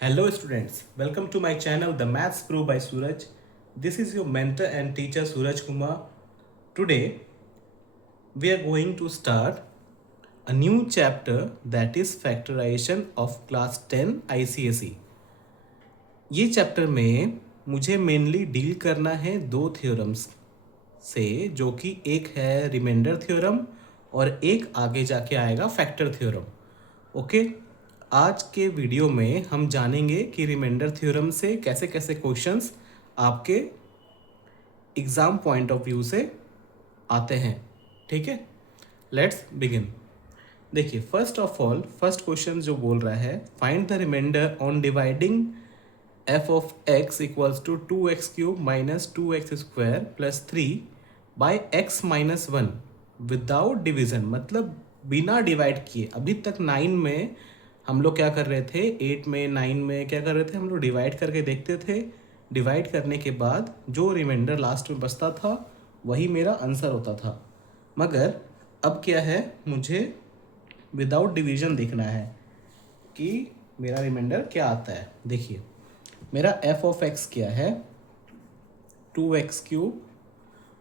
Hello students, welcome to my channel The Maths Pro by Suraj. This is your mentor and teacher Suraj Kumar. Today we are going to start a new chapter that is factorization of class 10 ICSE. ये chapter में मुझे mainly deal करना है दो theorems से, जो कि एक है रिमाइंडर थ्योरम और एक आगे जाके आएगा फैक्टर थ्योरम. ओके, आज के वीडियो में हम जानेंगे कि रिमाइंडर थ्योरम से कैसे कैसे क्वेश्चंस आपके एग्ज़ाम पॉइंट ऑफ व्यू से आते हैं. ठीक है, लेट्स बिगिन. देखिए, first of all first question जो बोल रहा है, find the reminder on dividing f of x equals to 2x³ minus 2x² plus 3 by x minus 1 without division. मतलब बिना डिवाइड किए. अभी तक 9 में हम लोग क्या कर रहे थे, 8 में 9 में क्या कर रहे थे, हम लोग डिवाइड करके देखते थे. डिवाइड करने के बाद जो रिमाइंडर लास्ट में बचता था वही मेरा आंसर होता था. मगर अब क्या है, मुझे विदाउट डिवीजन देखना है कि मेरा रिमाइंडर क्या आता है. देखिए, मेरा f ऑफ x क्या है, 2x³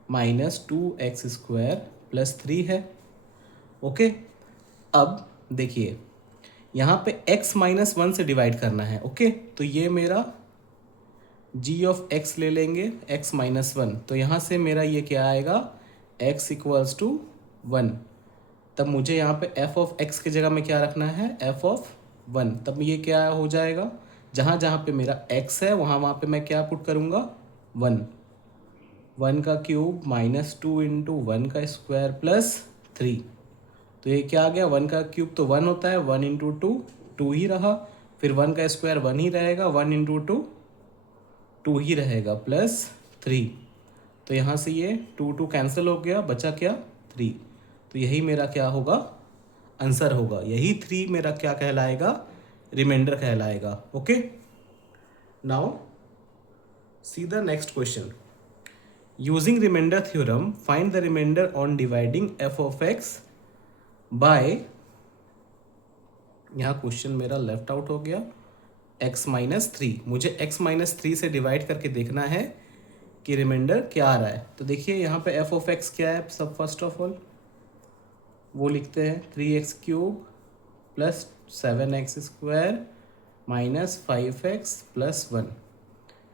माइनस 2x² प्लस 3 है. ओके, अब देखिए यहाँ पे x माइनस 1 से डिवाइड करना है. ओके, तो ये मेरा g ऑफ x ले लेंगे, x माइनस 1. तो यहाँ से मेरा ये क्या आएगा, x इक्वल्स टू 1. तब मुझे यहाँ पे f ऑफ x की जगह में क्या रखना है, f ऑफ 1. तब ये क्या हो जाएगा, जहाँ जहाँ पे मेरा x है वहाँ पे मैं क्या पुट करूँगा, 1. 1 का क्यूब माइनस 2 इंटू 1 का स्क्वायर प्लस 3. तो ये क्या आ गया, 1 का क्यूब तो 1 होता है, 1 इंटू 2 2 ही रहा. फिर 1 का स्क्वायर 1 ही रहेगा, 1 इंटू 2 2 ही रहेगा प्लस 3. तो यहाँ से ये 2 कैंसिल हो गया, बचा क्या, 3. तो यही मेरा क्या होगा, आंसर होगा. यही 3 मेरा क्या कहलाएगा, रिमाइंडर कहलाएगा. Okay, now see the next question. Using reminder theorem find the reminder on dividing f of x by, यहाँ क्वेश्चन मेरा लेफ्ट आउट हो गया, x माइनस 3. मुझे x माइनस 3 से डिवाइड करके देखना है कि रिमाइंडर क्या आ रहा है. तो देखिए यहाँ पे f ऑफ x क्या है, सब फर्स्ट ऑफ ऑल वो लिखते हैं 3x³ plus 7x² minus 5x plus 1.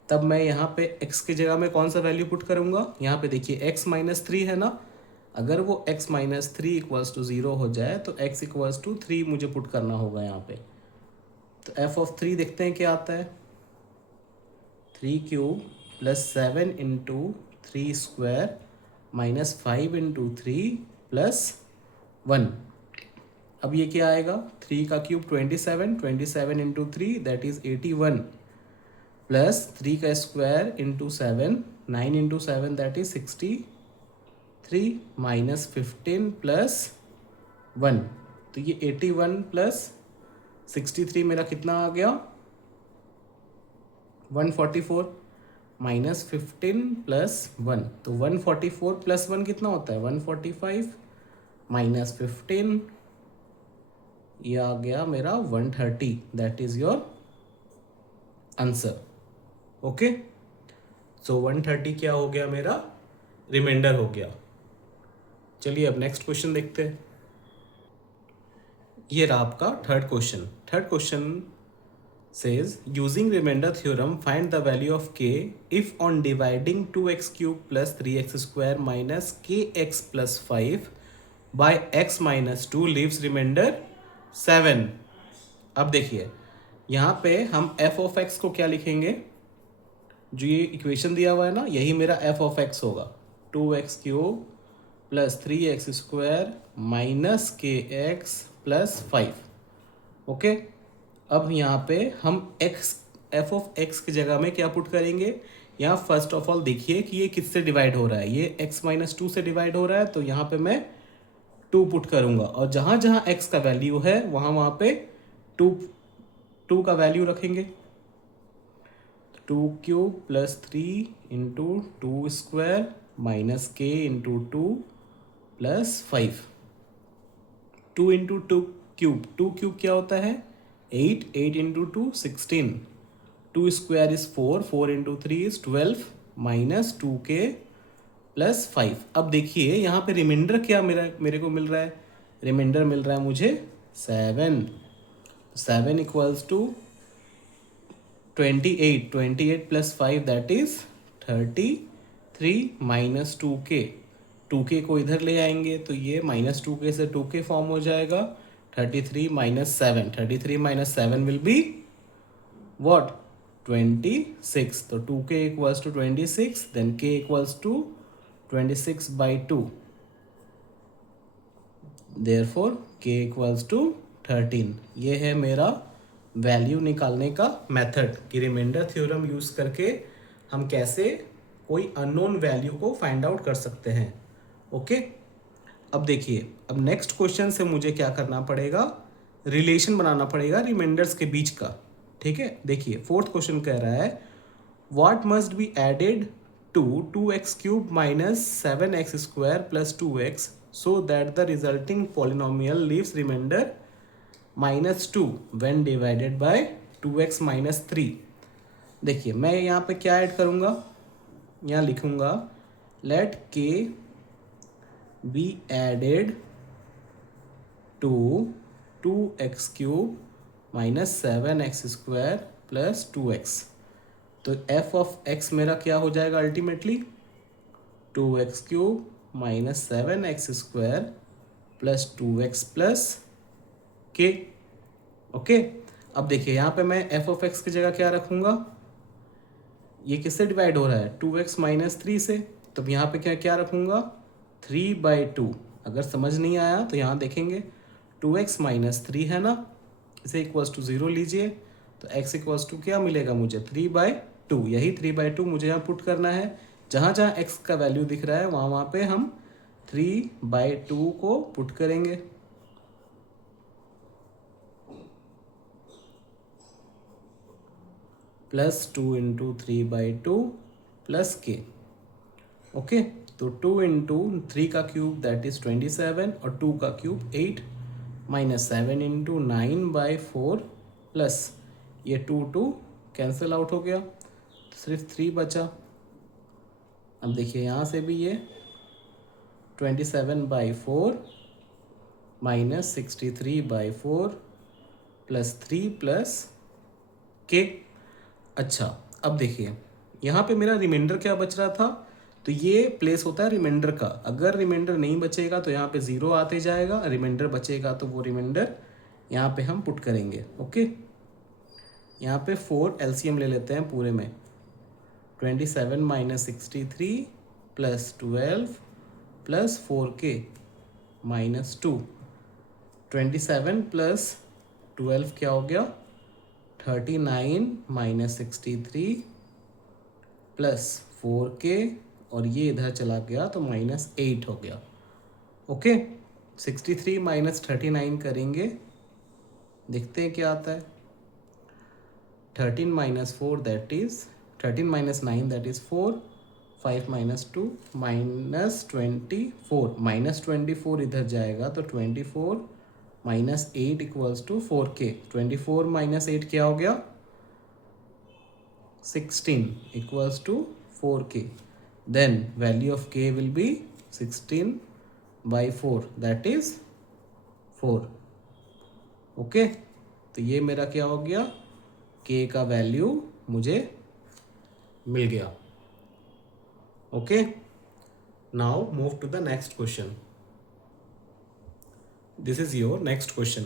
तब मैं यहाँ पे x की जगह में कौन सा वैल्यू पुट करूँगा, यहाँ पे देखिए x माइनस 3 है ना. अगर वो x माइनस 3 इक्वल्स टू 0 हो जाए तो x इक्वल्स टू 3 मुझे पुट करना होगा यहाँ पे. तो f ऑफ 3 देखते हैं क्या आता है, 3³ plus 7 into 3 square minus 5 into 3 plus 1. अब ये क्या आएगा, 3 का cube 27 into 3 that is 81 plus 3 का square into 7 9 into 7 that is 63 minus 15 plus 1. तो ये 81 प्लस 63 मेरा कितना आ गया, 144 माइनस 15 प्लस 1. तो 144 प्लस 1 कितना होता है, 145 माइनस 15, ये आ गया मेरा 130. That is your answer. Okay, so 130 क्या हो गया, मेरा रिमाइंडर हो गया. चलिए अब नेक्स्ट क्वेश्चन देखते हैं. ये रहा आपका third question. Third question says using remainder theorem find the value of k if on dividing 2x³ plus 3x² minus kx plus 5 by x minus 2 leaves remainder 7. अब देखिए यहाँ पे हम f of x को क्या लिखेंगे, जो ये इक्वेशन दिया हुआ है ना, यही मेरा f of x होगा, 2x³ plus 3x² minus kx plus 5. Okay, अब यहाँ पे हम f ऑफ x की जगह में क्या पुट करेंगे. यहाँ फर्स्ट ऑफ ऑल देखिए कि ये किससे डिवाइड हो रहा है, ये x माइनस 2 से डिवाइड हो रहा है. तो यहाँ पे मैं 2 पुट करूँगा और जहाँ जहाँ x का वैल्यू है वहाँ पे 2 का वैल्यू रखेंगे. 2³ plus 3 into 2 square minus k into 2 plus 5. 2 into 2 cube, 2 cube क्या होता है, 8 into 2 16, 2 square is 4, 4 into 3 is 12 minus 2k plus 5। अब देखिए यहाँ पे रिमाइंडर क्या मेरे को मिल रहा है, रिमाइंडर मिल रहा है मुझे 7। 7 equals to 28, 28 plus 5 that is 33 minus 2k, 2k को इधर ले आएंगे तो ये माइनस 2k से 2k फॉर्म हो जाएगा। 33 माइनस 7, 33 माइनस 7 विल बी व्हाट 26, तो 2k equals to 26, then k equals to 26 by 2, therefore k equals to 13। ये है मेरा वैल्यू निकालने का मेथड कि रिमाइंडर थ्योरम यूज़ करके हम कैसे कोई अननोन वैल्यू को फाइंड आउट कर सकते हैं। ओके, अब देखिए, अब नेक्स्ट क्वेश्चन से मुझे क्या करना पड़ेगा, रिलेशन बनाना पड़ेगा रिमाइंडर्स के बीच का। ठीक है, देखिए फोर्थ क्वेश्चन कह रहा है what must be added to 2x cube minus 7x square plus 2x so that the resulting polynomial leaves reminder -2 when divided by 2x minus 3। देखिए मैं यहाँ पे क्या ऐड करूँगा, यहाँ लिखूँगा let k be added to 2x cube minus 7x square plus 2x। तो f of x मेरा क्या हो जाएगा ultimately 2x cube minus 7x square plus 2x plus k। Okay, अब देखिए यहाँ पे मैं f ऑफ x की जगह क्या रखूँगा, ये किससे डिवाइड हो रहा है 2x माइनस 3 से, तो यहाँ पे क्या क्या रखूँगा 3/2। अगर समझ नहीं आया तो यहाँ देखेंगे 2x माइनस 3 है ना, इसे इक्वल्स टू 0 लीजिए तो x इक्वल्स टू क्या मिलेगा मुझे 3/2। यही 3/2 मुझे यहाँ पुट करना है, जहाँ जहाँ x का वैल्यू दिख रहा है वहाँ वहाँ पे हम 3/2 को पुट करेंगे। Plus 2 into 3/2 plus k। Okay, तो 2 इंटू 3 का क्यूब दैट इज 27 और 2 का क्यूब 8 माइनस 7 इंटू 9/4 प्लस ये 2 कैंसिल आउट हो गया तो सिर्फ 3 बचा। अब देखिए यहाँ से भी ये 27/4 माइनस 63/4 प्लस 3 प्लस k। अच्छा, अब देखिए यहाँ पे मेरा रिमाइंडर क्या बच रहा था, तो ये प्लेस होता है रिमाइंडर का। अगर रिमाइंडर नहीं बचेगा तो यहाँ पे 0 आते जाएगा, रिमाइंडर बचेगा तो वो रिमाइंडर यहाँ पे हम पुट करेंगे। ओके, यहाँ पे 4 एलसीएम ले लेते हैं पूरे में, 27 minus 63 plus 12 plus 4k minus 2। 27 plus 12 क्या हो गया 39 माइनस 63 प्लस 4k और ये इधर चला गया तो -8 हो गया। ओके, 63 माइनस 39 करेंगे, देखते हैं क्या आता है। 13 minus 4 that is 13 minus 9 that is 4, 5 minus 2 minus 24, minus 24 इधर जाएगा तो 24 minus 8 equals to 4k। 24 minus 8 क्या हो गया 16 equals to 4k। Then value of k will be 16/4 that is 4। Okay, तो ये मेरा क्या हो गया k का वैल्यू मुझे मिल गया। Okay, now move to the next question. This is your next question.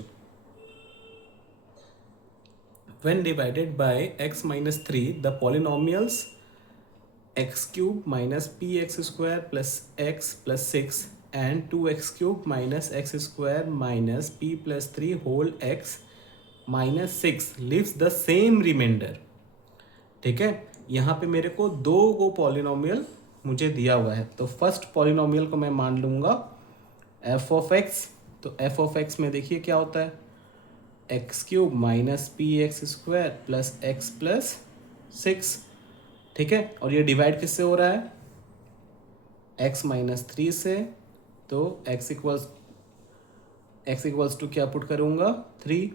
When divided by x minus 3, the polynomials x cube minus px square plus x plus 6 and 2x cube minus x square minus p plus 3 whole x minus 6 leaves the same remainder। ठीक है, यहाँ पे मेरे को दो को polynomial मुझे दिया हुआ है, तो फर्स्ट पॉलिनोमियल को मैं मान लूँगा f ऑफ x। तो f ऑफ x में देखिए क्या होता है x cube minus P x square plus x plus 6। ठीक है, और ये डिवाइड किससे हो रहा है x माइनस 3 से, तो x इक्वल्स टू क्या पुट करूँगा 3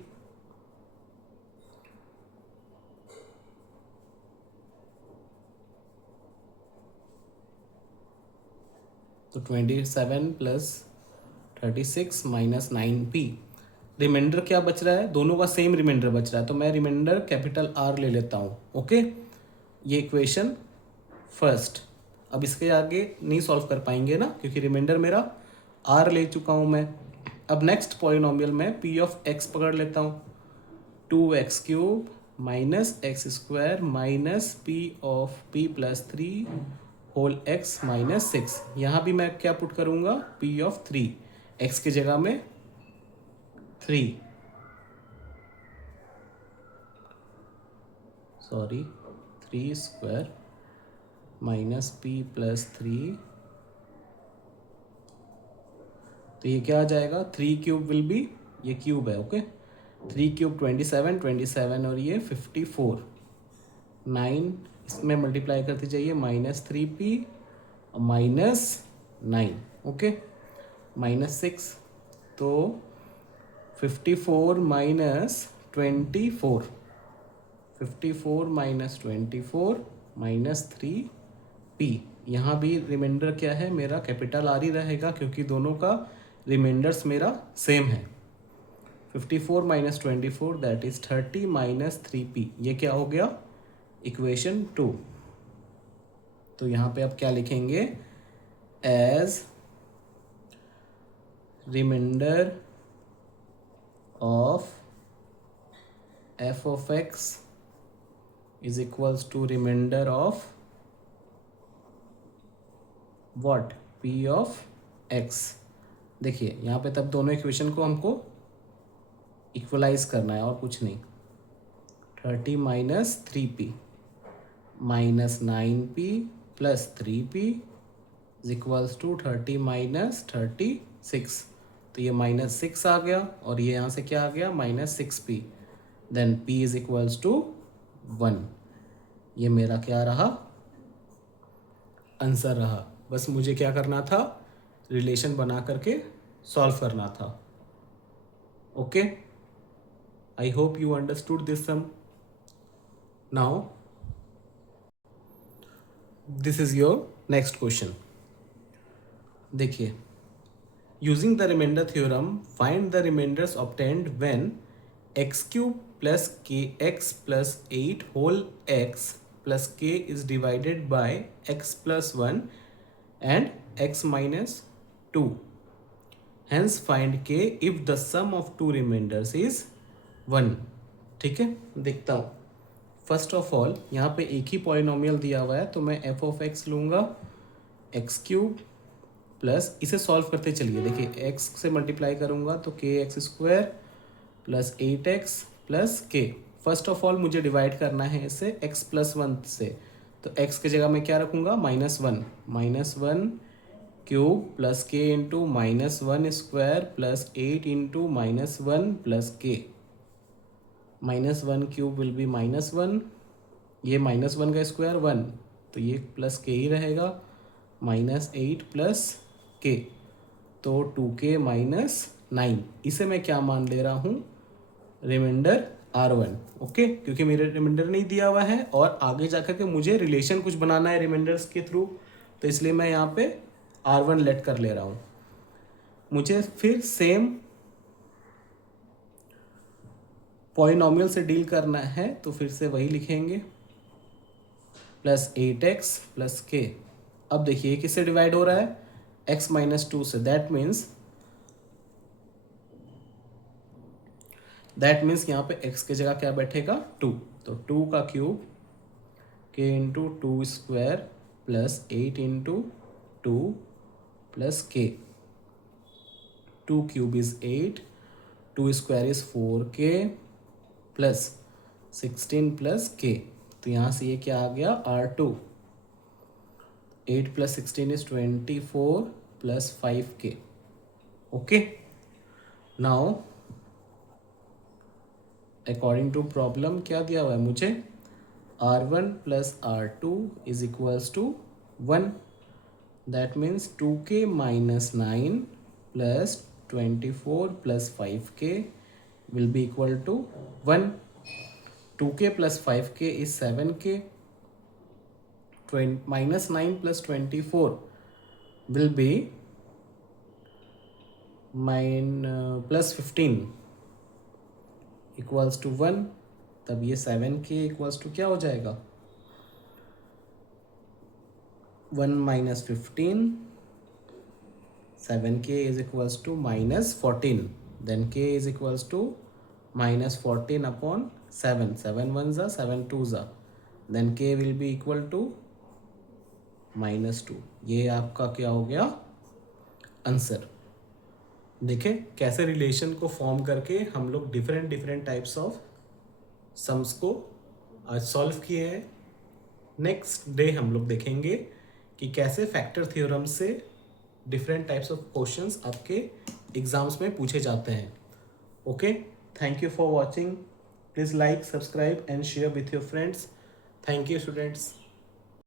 तो 27 प्लस 36 माइनस 9p। रिमाइंडर क्या बच रहा है, दोनों का सेम रिमाइंडर बच रहा है, तो मैं रिमाइंडर कैपिटल R ले लेता हूँ। ओके, ये इक्वेशन फर्स्ट। अब इसके आगे नहीं सॉल्व कर पाएंगे ना, क्योंकि रिमाइंडर मेरा R ले चुका हूँ मैं। अब नेक्स्ट पॉलिनोमियल में p ऑफ x पकड़ लेता हूँ। 2x³ minus x square minus p of p plus 3 whole x minus 6। यहाँ भी मैं क्या पुट करूँगा, p ऑफ 3, x की जगह में 3, sorry 3 square minus p plus 3, तो ये क्या आ जाएगा, 3³ विल बी, ये क्यूब है। ओके, 3³ 27, 27 और ये 54, 9 इसमें मल्टीप्लाई करते जाइए, minus 3p minus 9। Okay, minus 6, तो 54 माइनस 24, 54 माइनस 24 माइनस 3p। यहाँ भी रिमाइंडर क्या है मेरा, कैपिटल R ही रहेगा, क्योंकि दोनों का रिमाइंडर्स मेरा सेम है। 54 minus 24 that is 30 minus 3p। ये क्या हो गया, इक्वेशन 2। तो यहाँ पे आप क्या लिखेंगे, as reminder of f of x is equals to remainder of what, p of x। देखिए यहाँ पे तब दोनों इक्वेशन को हमको इक्वलाइज करना है और कुछ नहीं। 30 minus 3p minus 9p plus 3p is equals to 30 minus 36। तो ये माइनस 6 आ गया और ये यहाँ से क्या आ गया, minus 6p। Then p is equals to 1। ये मेरा क्या रहा, आंसर रहा। बस मुझे क्या करना था, रिलेशन बना करके सॉल्व करना था। Okay, I hope you understood this sum. Now this is your next question. देखिए, using the reminder theorem find the reminders obtained when x³ plus kx plus 8 whole x plus k is divided by x plus 1 and x minus 2. Hence find k if the sum of two remainders is 1। ठीक है, देखता हूँ। First of all यहाँ पे एक ही polynomial दिया हुआ है, तो मैं f of x लूँगा, x³ प्लस, इसे सॉल्व करते चलिए। देखिए x से मल्टीप्लाई करूँगा तो kx² plus 8x plus k। First of all मुझे डिवाइड करना है इसे x प्लस 1 से, तो x की जगह मैं क्या रखूँगा, -1, -1³ plus k into -1 square plus 8 into -1 plus k। -1³ will be -1, ये -1 का स्क्वायर 1, तो ये प्लस k ही रहेगा, -8 प्लस k, तो 2k माइनस 9। इसे मैं क्या मान ले रहा हूँ, रिमाइंडर R1। ओके, क्योंकि मेरे रिमाइंडर नहीं दिया हुआ है और आगे जाकर के मुझे रिलेशन कुछ बनाना है रिमाइंडर्स के थ्रू, तो इसलिए मैं यहाँ पे R1 लेट कर ले रहा हूँ। मुझे फिर सेम पॉलिनोमियल से डील करना है, तो फिर से वही लिखेंगे, प्लस 8x प्लस k। अब देखिए किससे डिवाइड हो रहा है, x माइनस 2 से। दैट मीन्स यहाँ पे x की जगह क्या बैठेगा, 2, तो 2 का cube k into 2 square plus 8 into 2 plus k। 2 cube is 8, 2 square is 4k plus 16 plus k। तो यहाँ से ये क्या आ गया, R2। 8 plus 16 is 24 plus 5k। Okay, now according to problem क्या दिया हुआ है मुझे, R1 plus R2 is equals to 1। That means 2k minus 9 plus 24 plus 5k will be equal to 1। 2k plus 5k is 7k, minus 9 plus 24 will be plus 15 equals to 1, तब ये 7k equals to क्या हो जाएगा, 1 minus 15, 7k is equals to minus 14, then k is equals to minus 14 upon 7, 7 1 ज़ा 7 2 ज़ा, then k will be equal to -2। ये आपका क्या हो गया आंसर। देखें कैसे रिलेशन को फॉर्म करके हम लोग different different types of sums को आज सॉल्व किए हैं। नेक्स्ट डे हम लोग देखेंगे कि कैसे फैक्टर थ्योरम से डिफरेंट टाइप्स ऑफ क्वेश्चंस आपके एग्जाम्स में पूछे जाते हैं। Okay, thank you for watching. Please like, subscribe and share with your friends. Thank you students.